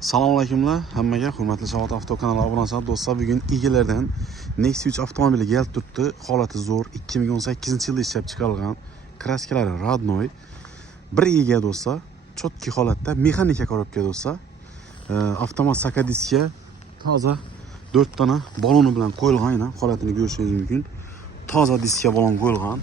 Assalomu alaykumlar. Hammaga hurmatli Shavot Avto kanaliga obuna bo'lsangiz do'stlar, bugun egalaridan Nexia 3 avtomobili kelib turibdi. Holati zo'r, 2018-yilda ishlab chiqarilgan, kraskalari родной. Bir ega do'stlar, chotki holatda, mexanika korobka do'stlar. Avtomat sakadiska toza 4 dona baloni bilan qo'yilgan, holatini ko'rishingiz mumkin. Toza diska balon qo'yilgan.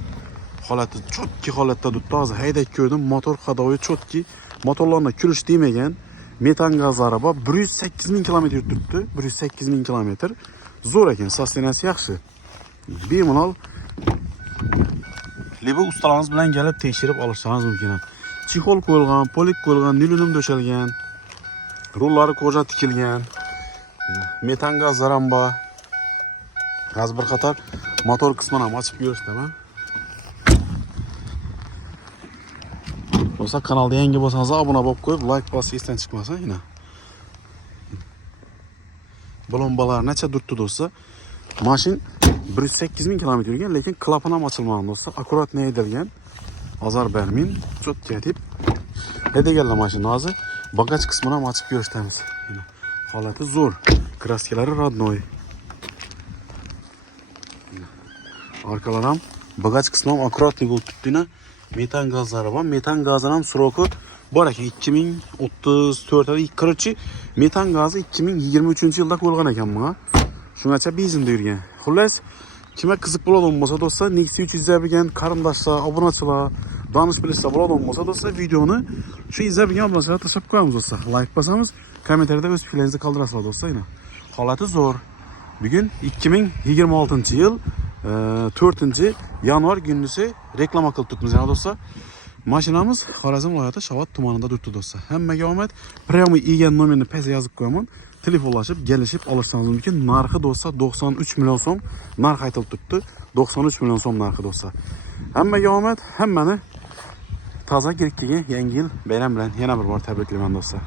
Holati chotki holatda toza haydab ko'rdim. Motor hadoyi chotki. Motorlarga kulish demagan. Metan gazlari bor. 108 ming kilometr yuribdi. 108 ming kilometr. Zo'r ekan, sostenasi yaxshi. Bemalol lebo ustalarimiz bilan kelib tekshirib olishingiz mumkin. Chexol qo'yilgan, polik qo'yilgan, nilunum döşelgan. Rullari koja tikilgan. Metan gazlar ham bor. Gaz bir qator motor qismini ham ochib ko'rsataman. Bo'lsa kanalga yangi bo'lsangiz obuna bo'lib qo'yib, like bosib esdan chiqmasa, yana. Balonbalar necha durtdi do'stlar? Mashin 108 ming kilometr yurgan, lekin klapan ham ochilmagan do'stlar. Akkuratni haydalgan. Azar bermin, chotki deb haydaganlar mashinani hozir. Bagaj qismini ham ochib ko'rsatamiz. Holati zo'r. Kraskalari родной. Arkalar ham bagaj qismi ham akkuratni bo'lib turibdi. Metan gazlari bor. Metan gazining ham sroki bor ekan. 2034 короче, metan gazi 2023-yilda qo'yilgan ekan bunga. Shungacha benzinda yurgan. Xullas, kimga qiziq bo'ladigan bo'lsa do'stlar, Nexia 3 izlagan qarindoshlar, obunachilar, donish bilishlar bo'ladigan bo'lsa do'stlar, videoni shu izlagan obunachilarga tashlab qo'yamiz do'stlar. Like bosamiz, kommentariyada o'z fikrlaringizni qoldirasizlar do'stlar. Holati zo'r. Bugun 2026-yil 4-yanvar kunduzi reklama qilib turibmiz do'stlar. Mashinamiz Xorazm viloyati Shavot tumanida turibdi do'stlar. Hammaga omad. Prямой egan nomerni pastga yozib qo'yaman. Telefonlashib, kelishib olsangiz mumkin. Narxi do'stlar 93 million so'm narx aytilib turibdi. 93 million so'm narxi do'stlar. Hammaga omad, hammani toza kirib kelgan yangi yil bayram bilan yana bir bor tabriklayman do'stlar.